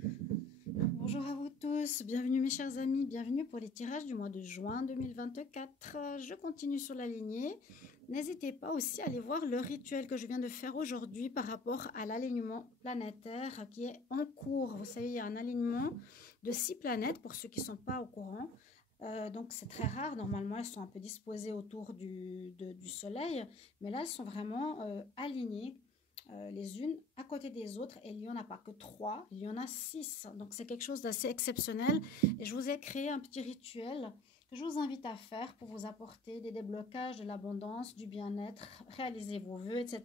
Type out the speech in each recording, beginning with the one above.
Bonjour à vous tous, bienvenue mes chers amis, bienvenue pour les tirages du mois de juin 2024. Je continue sur la lignée. N'hésitez pas aussi à aller voir le rituel que je viens de faire aujourd'hui par rapport à l'alignement planétaire qui est en cours. Vous savez, il y a un alignement de 6 planètes pour ceux qui ne sont pas au courant. Donc c'est très rare, normalement elles sont un peu disposées autour du soleil, mais là elles sont vraiment alignées. Les unes à côté des autres, et il n'y en a pas que 3, il y en a 6. Donc c'est quelque chose d'assez exceptionnel et je vous ai créé un petit rituel que je vous invite à faire pour vous apporter des déblocages, de l'abondance, du bien-être, réaliser vos vœux, etc.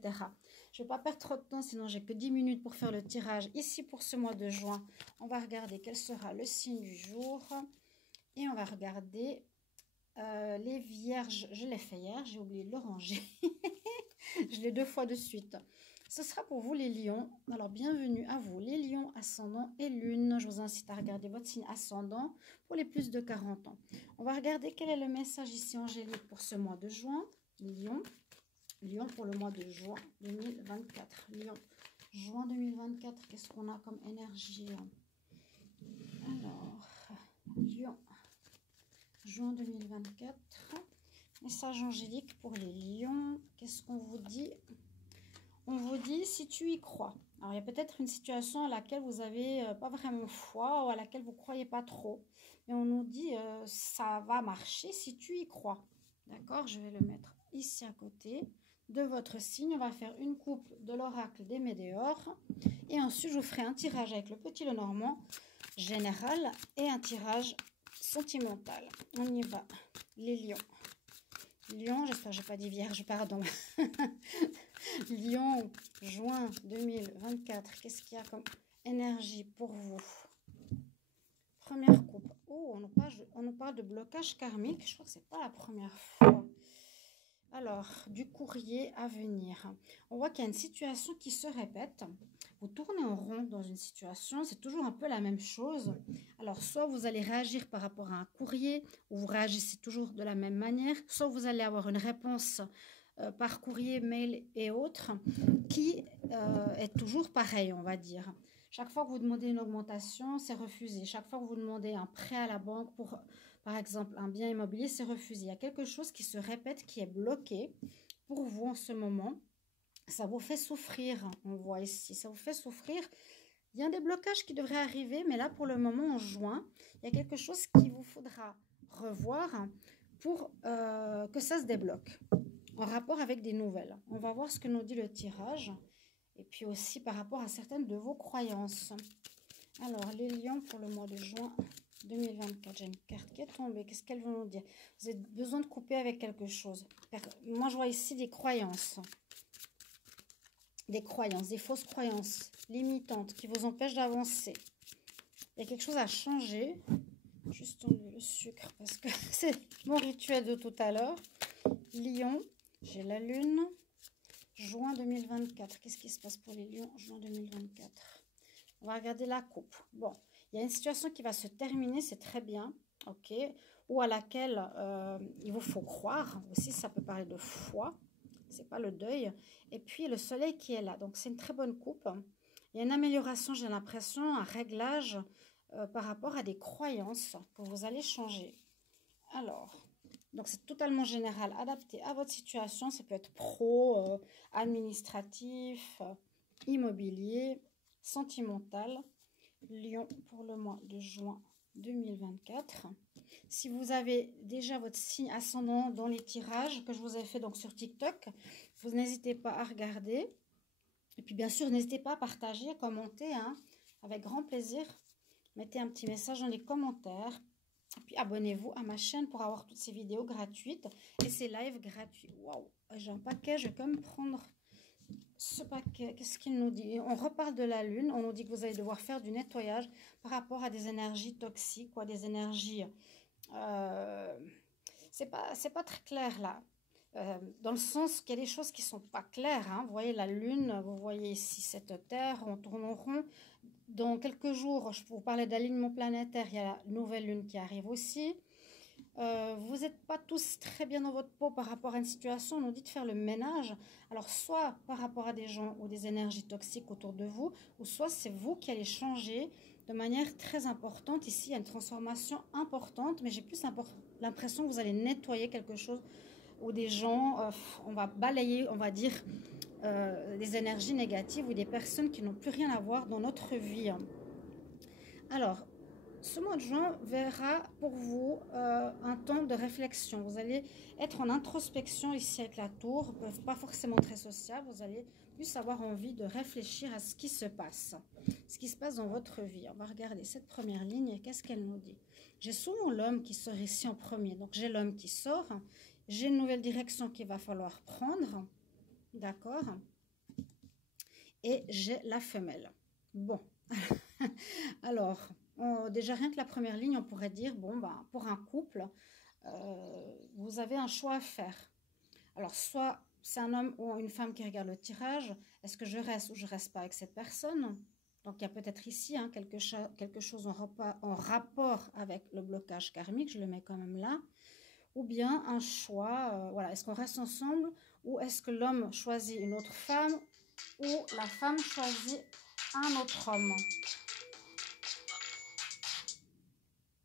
Je ne vais pas perdre trop de temps, sinon j'ai que 10 minutes pour faire le tirage ici pour ce mois de juin. On va regarder quel sera le signe du jour et on va regarder les vierges. Je l'ai fait hier, j'ai oublié de le ranger. Je l'ai 2 fois de suite. Ce sera pour vous les lions. Alors bienvenue à vous les lions, ascendant et lune. Je vous incite à regarder votre signe ascendant pour les plus de 40 ans. On va regarder quel est le message ici angélique pour ce mois de juin. Lion. Lion pour le mois de juin 2024. Lion. Juin 2024, qu'est-ce qu'on a comme énergie? Alors, Lion. Juin 2024. Message angélique pour les lions. Qu'est-ce qu'on vous dit? On vous dit si tu y crois. Alors, il y a peut-être une situation à laquelle vous n'avez pas vraiment foi ou à laquelle vous ne croyez pas trop. Mais on nous dit ça va marcher si tu y crois. D'accord? Je vais le mettre ici à côté de votre signe. On va faire une coupe de l'oracle des Médéors. Et ensuite, je vous ferai un tirage avec le petit Lenormand général et un tirage sentimental. On y va. Les lions. Lion, j'espère que je n'ai pas dit vierge, pardon. Lion, juin 2024. Qu'est-ce qu'il y a comme énergie pour vous? Première coupe. Oh, on nous parle de blocage karmique. Je crois que ce n'est pas la première fois. Alors, du courrier à venir. On voit qu'il y a une situation qui se répète. Vous tournez en rond dans une situation, c'est toujours un peu la même chose. Alors, soit vous allez réagir par rapport à un courrier, ou vous réagissez toujours de la même manière, soit vous allez avoir une réponse par courrier, mail et autres, qui est toujours pareil, on va dire. Chaque fois que vous demandez une augmentation, c'est refusé. Chaque fois que vous demandez un prêt à la banque pour, par exemple, un bien immobilier, c'est refusé. Il y a quelque chose qui se répète, qui est bloqué pour vous en ce moment. Ça vous fait souffrir, on voit ici, ça vous fait souffrir. Il y a des blocages qui devraient arriver, mais là, pour le moment, en juin, il y a quelque chose qu'il vous faudra revoir pour que ça se débloque en rapport avec des nouvelles. On va voir ce que nous dit le tirage et puis aussi par rapport à certaines de vos croyances. Alors, les lions pour le mois de juin 2024. J'ai une carte qui est tombée. Qu'est-ce qu'elle veut nous dire? Vous avez besoin de couper avec quelque chose. Moi, je vois ici des croyances. Des croyances, des fausses croyances limitantes qui vous empêchent d'avancer. Il y a quelque chose à changer. Juste enlever le sucre parce que c'est mon rituel de tout à l'heure. Lion, j'ai la lune. Juin 2024. Qu'est-ce qui se passe pour les lions? Juin 2024. On va regarder la coupe. Bon, il y a une situation qui va se terminer, c'est très bien. Ok. Ou à laquelle il vous faut croire. Aussi, ça peut parler de foi. C'est pas le deuil. Et puis, le soleil qui est là. Donc, c'est une très bonne coupe. Il y a une amélioration, j'ai l'impression, un réglage par rapport à des croyances que vous allez changer. Alors, donc c'est totalement général, adapté à votre situation. Ça peut être pro, administratif, immobilier, sentimental. Lion pour le mois de juin 2024. Si vous avez déjà votre signe ascendant dans les tirages que je vous ai fait donc sur TikTok, vous n'hésitez pas à regarder. Et puis bien sûr, n'hésitez pas à partager, à commenter, hein, avec grand plaisir. Mettez un petit message dans les commentaires. Et puis abonnez-vous à ma chaîne pour avoir toutes ces vidéos gratuites et ces lives gratuits. Waouh, j'ai un paquet, je vais quand même prendre ce paquet. Qu'est-ce qu'il nous dit? On reparle de la lune, on nous dit que vous allez devoir faire du nettoyage par rapport à des énergies toxiques, quoi, des énergies... c'est pas très clair là. Dans le sens qu'il y a des choses qui sont pas claires. Hein. Vous voyez la lune, vous voyez ici cette terre, on tourne en rond. Dans quelques jours, je vous parlais d'alignement planétaire, il y a la nouvelle lune qui arrive aussi. Vous n'êtes pas tous très bien dans votre peau par rapport à une situation, on nous dit de faire le ménage. Alors soit par rapport à des gens ou des énergies toxiques autour de vous, ou soit c'est vous qui allez changer de manière très importante. Ici, il y a une transformation importante, mais j'ai plus l'impression que vous allez nettoyer quelque chose ou des gens, on va balayer, on va dire, des énergies négatives ou des personnes qui n'ont plus rien à voir dans notre vie. Alors, ce mois de juin verra pour vous un temps de réflexion. Vous allez être en introspection ici avec la tour, pas forcément très sociable. Vous allez plus avoir envie de réfléchir à ce qui se passe dans votre vie. On va regarder cette première ligne. Qu'est-ce qu'elle nous dit? J'ai souvent l'homme qui sort ici en premier. Donc, j'ai l'homme qui sort. J'ai une nouvelle direction qu'il va falloir prendre. D'accord? Et j'ai la femelle. Bon. Alors... déjà, rien que la première ligne, on pourrait dire, bon, ben, pour un couple, vous avez un choix à faire. Alors, soit c'est un homme ou une femme qui regarde le tirage, est-ce que je reste ou je reste pas avec cette personne? Donc, il y a peut-être ici quelque chose en rapport avec le blocage karmique, je le mets quand même là. Ou bien un choix, voilà, est-ce qu'on reste ensemble ou est-ce que l'homme choisit une autre femme ou la femme choisit un autre homme?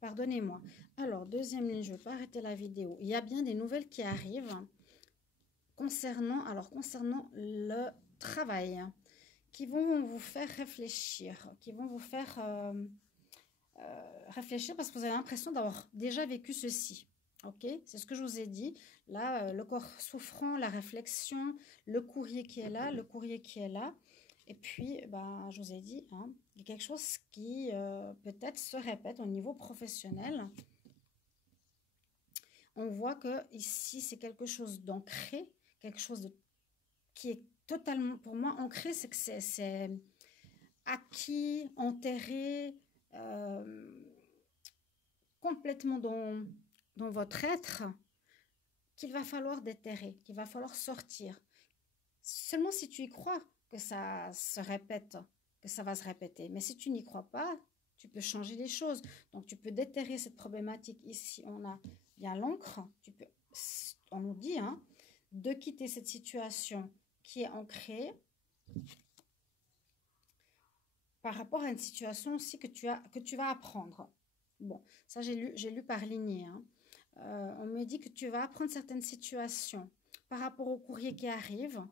Pardonnez-moi. Alors, deuxième ligne, je ne vais pas arrêter la vidéo. Il y a bien des nouvelles qui arrivent concernant le travail, qui vont vous faire réfléchir, qui vont vous faire réfléchir parce que vous avez l'impression d'avoir déjà vécu ceci. Ok, c'est ce que je vous ai dit. Là, le corps souffrant, la réflexion, le courrier qui est là, Et puis, ben, je vous ai dit, hein, il y a quelque chose qui peut-être se répète au niveau professionnel. On voit que ici, c'est quelque chose d'ancré, quelque chose qui est totalement, pour moi, ancré, c'est que c'est acquis, enterré, complètement dans votre être, qu'il va falloir déterrer, qu'il va falloir sortir. Seulement si tu y crois que ça se répète, que ça va se répéter. Mais si tu n'y crois pas, tu peux changer les choses. Donc, tu peux déterrer cette problématique. Ici, on a bien l'encre. On nous dit de quitter cette situation qui est ancrée par rapport à une situation aussi que tu vas apprendre. Bon, ça, j'ai lu par lignée. On me dit que tu vas apprendre certaines situations par rapport au courrier qui arrive.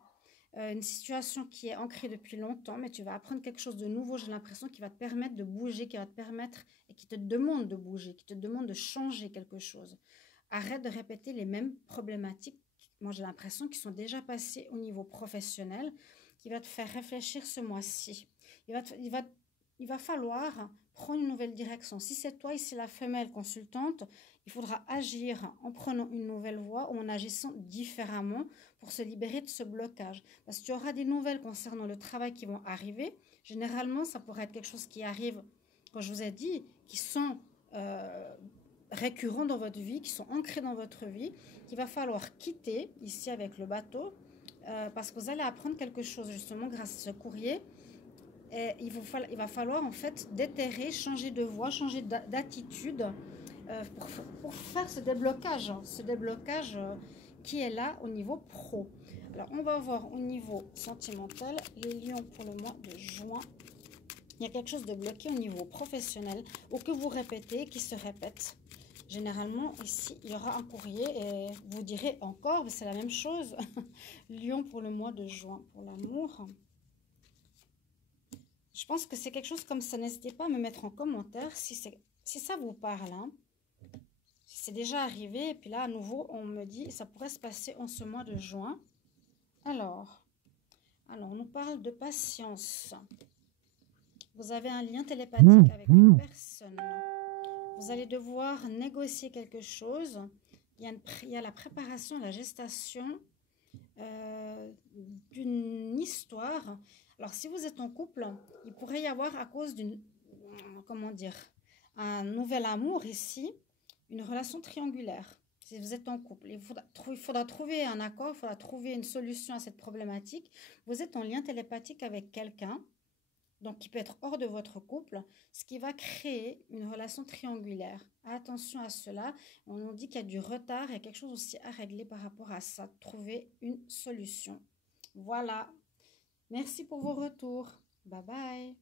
Une situation qui est ancrée depuis longtemps, mais tu vas apprendre quelque chose de nouveau, j'ai l'impression, qui va te permettre de bouger, qui va te permettre et qui te demande de bouger, qui te demande de changer quelque chose. Arrête de répéter les mêmes problématiques, moi j'ai l'impression, qui sont déjà passées au niveau professionnel, qui va te faire réfléchir ce mois-ci. Il va falloir prendre une nouvelle direction. Si c'est toi, ici la femelle consultante, il faudra agir en prenant une nouvelle voie ou en agissant différemment pour se libérer de ce blocage. Parce que tu auras des nouvelles concernant le travail qui vont arriver. Généralement, ça pourrait être quelque chose qui arrive, comme je vous ai dit, qui sont récurrents dans votre vie, qui sont ancrés dans votre vie, qu'il va falloir quitter ici avec le bateau parce que vous allez apprendre quelque chose justement grâce à ce courrier. Et il va falloir en fait déterrer, changer de voie, changer d'attitude pour faire ce déblocage qui est là au niveau pro. Alors on va voir au niveau sentimental, les lions pour le mois de juin. Il y a quelque chose de bloqué au niveau professionnel ou que vous répétez, qui se répète. Généralement, ici, il y aura un courrier et vous direz encore, c'est la même chose. Lion pour le mois de juin, pour l'amour. Je pense que c'est quelque chose comme ça. N'hésitez pas à me mettre en commentaire si ça vous parle. Si c'est déjà arrivé. Et puis là, à nouveau, on me dit ça pourrait se passer en ce mois de juin. Alors, on nous parle de patience. Vous avez un lien télépathique avec une personne. Vous allez devoir négocier quelque chose. Il y a la préparation, la gestation d'une histoire. Alors, si vous êtes en couple, il pourrait y avoir à cause un nouvel amour ici, une relation triangulaire. Si vous êtes en couple, il faudra trouver un accord, il faudra trouver une solution à cette problématique. Vous êtes en lien télépathique avec quelqu'un, donc qui peut être hors de votre couple, ce qui va créer une relation triangulaire. Attention à cela, on nous dit qu'il y a du retard, il y a quelque chose aussi à régler par rapport à ça, trouver une solution. Voilà. Merci pour vos retours. Bye bye.